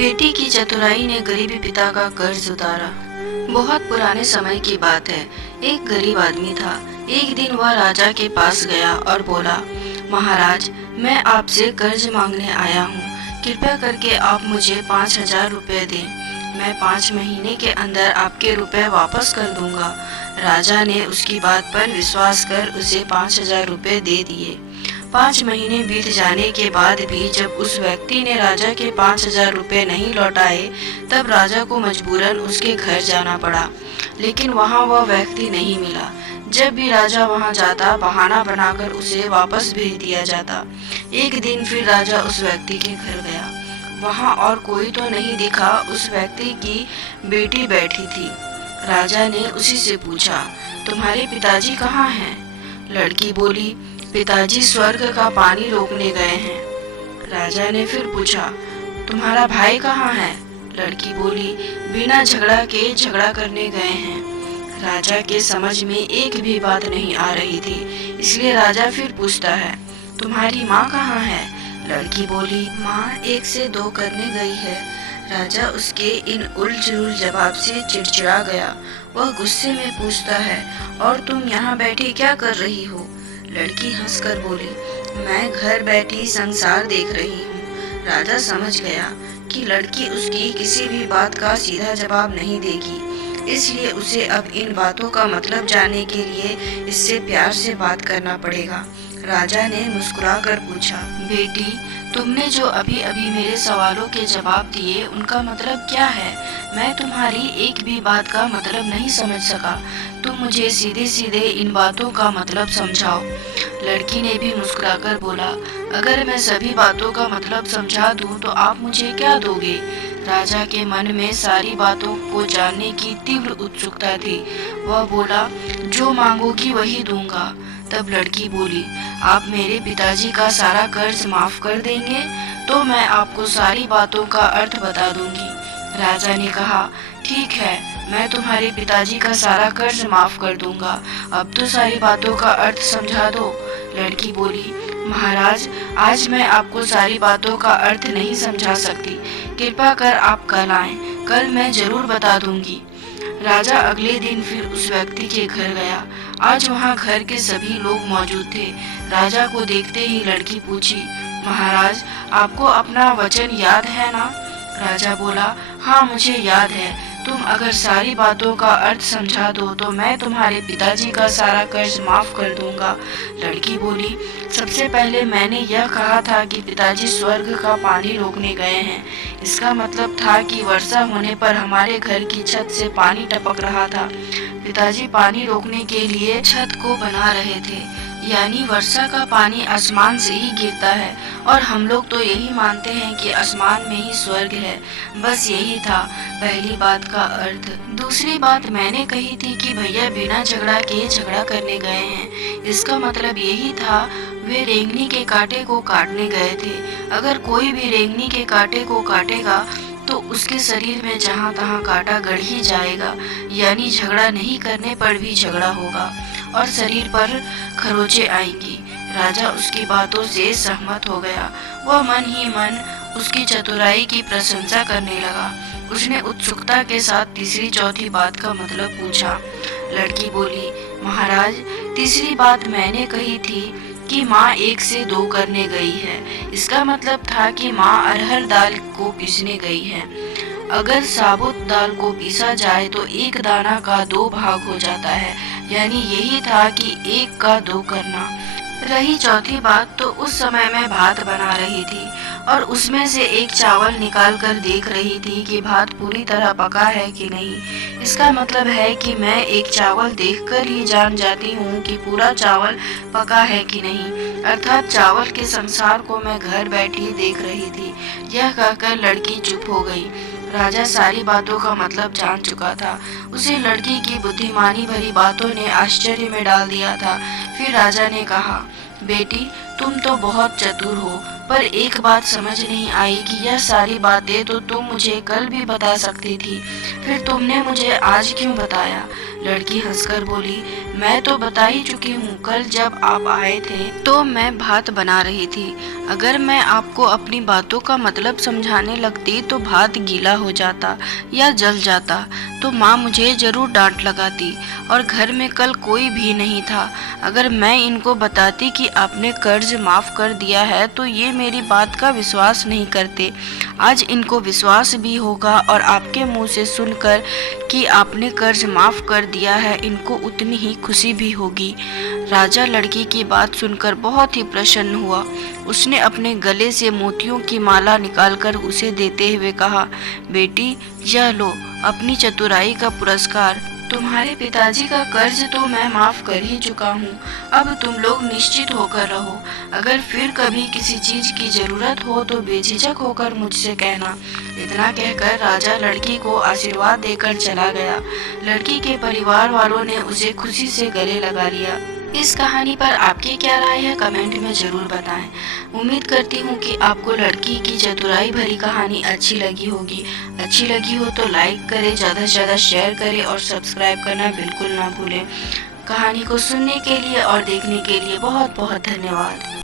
बेटी की चतुराई ने गरीब पिता का कर्ज उतारा। बहुत पुराने समय की बात है। एक गरीब आदमी था। एक दिन वह राजा के पास गया और बोला, महाराज, मैं आपसे कर्ज मांगने आया हूँ। कृपया करके आप मुझे 5,000 रुपये दें। मैं 5 महीने के अंदर आपके रुपए वापस कर दूंगा। राजा ने उसकी बात पर विश्वास कर उसे 5,000 रुपये दे दिए। 5 महीने बीत जाने के बाद भी जब उस व्यक्ति ने राजा के 5,000 रुपये नहीं लौटाए, तब राजा को मजबूरन उसके घर जाना पड़ा। लेकिन वहाँ वह व्यक्ति नहीं मिला। जब भी राजा वहाँ जाता, बहाना बनाकर उसे वापस भेज दिया जाता। एक दिन फिर राजा उस व्यक्ति के घर गया। वहाँ और कोई तो नहीं दिखा। उस व्यक्ति की बेटी बैठी थी। राजा ने उसी से पूछा, तुम्हारे पिताजी कहाँ हैं? लड़की बोली, पिताजी स्वर्ग का पानी रोकने गए हैं। राजा ने फिर पूछा, तुम्हारा भाई कहाँ है? लड़की बोली, बिना झगड़ा के झगड़ा करने गए हैं। राजा के समझ में एक भी बात नहीं आ रही थी, इसलिए राजा फिर पूछता है, तुम्हारी माँ कहाँ है? लड़की बोली, माँ 1 से 2 करने गई है। राजा उसके इन उलझुल जवाब से चिड़चिड़ा गया। वह गुस्से में पूछता है, और तुम यहाँ बैठी क्या कर रही हो? लड़की हंसकर बोली, मैं घर बैठी संसार देख रही हूँ। राजा समझ गया कि लड़की उसकी किसी भी बात का सीधा जवाब नहीं देगी, इसलिए उसे अब इन बातों का मतलब जानने के लिए इससे प्यार से बात करना पड़ेगा। राजा ने मुस्कुराकर पूछा, बेटी, तुमने जो अभी अभी मेरे सवालों के जवाब दिए, उनका मतलब क्या है? मैं तुम्हारी एक भी बात का मतलब नहीं समझ सका। तुम मुझे सीधे सीधे इन बातों का मतलब समझाओ। लड़की ने भी मुस्कुराकर बोला, अगर मैं सभी बातों का मतलब समझा दूं तो आप मुझे क्या दोगे? राजा के मन में सारी बातों को जानने की तीव्र उत्सुकता थी। वह बोला, जो मांगोगी वही दूंगा। तब लड़की बोली, आप मेरे पिताजी का सारा कर्ज माफ कर देंगे तो मैं आपको सारी बातों का अर्थ बता दूंगी। राजा ने कहा, ठीक है, मैं तुम्हारे पिताजी का सारा कर्ज माफ कर दूंगा। अब तो सारी बातों का अर्थ समझा दो। लड़की बोली, महाराज, आज मैं आपको सारी बातों का अर्थ नहीं समझा सकती। कृपा कर आप कल आएं, कल मैं जरूर बता दूंगी। राजा अगले दिन फिर उस व्यक्ति के घर गया। आज वहाँ घर के सभी लोग मौजूद थे। राजा को देखते ही लड़की पूछी, महाराज, आपको अपना वचन याद है ना? राजा बोला, हाँ, मुझे याद है। तुम अगर सारी बातों का अर्थ समझा दो तो मैं तुम्हारे पिताजी का सारा कर्ज माफ कर दूंगा। लड़की बोली, सबसे पहले मैंने यह कहा था कि पिताजी स्वर्ग का पानी रोकने गए हैं। इसका मतलब था कि वर्षा होने पर हमारे घर की छत से पानी टपक रहा था। पिताजी पानी रोकने के लिए छत को बना रहे थे, यानी वर्षा का पानी आसमान से ही गिरता है, और हम लोग तो यही मानते हैं कि आसमान में ही स्वर्ग है। बस यही था पहली बात का अर्थ। दूसरी बात मैंने कही थी कि भैया बिना झगड़ा के झगड़ा करने गए हैं। इसका मतलब यही था, वे रेंगनी के कांटे को काटने गए थे। अगर कोई भी रेंगनी के कांटे को काटेगा तो उसके शरीर में जहाँ तहाँ कांटा गड़ ही जाएगा, यानी झगड़ा नहीं करने पर भी झगड़ा होगा और शरीर पर खरोंचे आएंगी। राजा उसकी बातों से सहमत हो गया। वह मन ही मन उसकी चतुराई की प्रशंसा करने लगा। उसने उत्सुकता के साथ तीसरी चौथी बात का मतलब पूछा। लड़की बोली, महाराज, तीसरी बात मैंने कही थी कि माँ 1 से 2 करने गई है। इसका मतलब था कि माँ अरहर दाल को पीसने गई है। अगर साबुत दाल को पीसा जाए तो 1 दाना का 2 भाग हो जाता है, यानी यही था कि 1 का 2 करना। रही चौथी बात, तो उस समय मैं भात बना रही थी और उसमें से एक चावल निकाल कर देख रही थी कि भात पूरी तरह पका है कि नहीं। इसका मतलब है कि मैं एक चावल देखकर ही जान जाती हूँ कि पूरा चावल पका है कि नहीं, अर्थात चावल के संसार को मैं घर बैठी देख रही थी। यह कहकर लड़की चुप हो गई। राजा सारी बातों का मतलब जान चुका था। उसे लड़की की बुद्धिमानी भरी बातों ने आश्चर्य में डाल दिया था। फिर राजा ने कहा, बेटी, तुम तो बहुत चतुर हो, पर एक बात समझ नहीं आई कि यह सारी बातें तो तुम मुझे कल भी बता सकती थी, फिर तुमने मुझे आज क्यों बताया? लड़की हंसकर बोली, मैं तो बता ही चुकी हूँ, कल जब आप आए थे तो मैं भात बना रही थी। अगर मैं आपको अपनी बातों का मतलब समझाने लगती तो भात गीला हो जाता या जल जाता, तो माँ मुझे जरूर डांट लगाती और घर में कल कोई भी नहीं था। अगर मैं इनको बताती कि आपने कर्ज माफ कर दिया है तो ये मेरी बात का विश्वास नहीं करते। आज इनको विश्वास भी होगा और आपके मुंह से सुनकर कि आपने कर्ज माफ कर दिया है इनको उतनी ही खुशी भी होगी। राजा लड़की की बात सुनकर बहुत ही प्रसन्न हुआ। उसने अपने गले से मोतियों की माला निकालकर उसे देते हुए कहा, बेटी यह लो अपनी चतुराई का पुरस्कार। तुम्हारे पिताजी का कर्ज तो मैं माफ कर ही चुका हूँ, अब तुम लोग निश्चित होकर रहो। अगर फिर कभी किसी चीज की जरूरत हो तो बेझिझक होकर मुझसे कहना। इतना कहकर राजा लड़की को आशीर्वाद देकर चला गया। लड़की के परिवार वालों ने उसे खुशी से गले लगा लिया। इस कहानी पर आपकी क्या राय है कमेंट में जरूर बताएं। उम्मीद करती हूँ कि आपको लड़की की चतुराई भरी कहानी अच्छी लगी होगी। अच्छी लगी हो तो लाइक करें, ज़्यादा से ज़्यादा शेयर करें और सब्सक्राइब करना बिल्कुल ना भूलें। कहानी को सुनने के लिए और देखने के लिए बहुत बहुत धन्यवाद।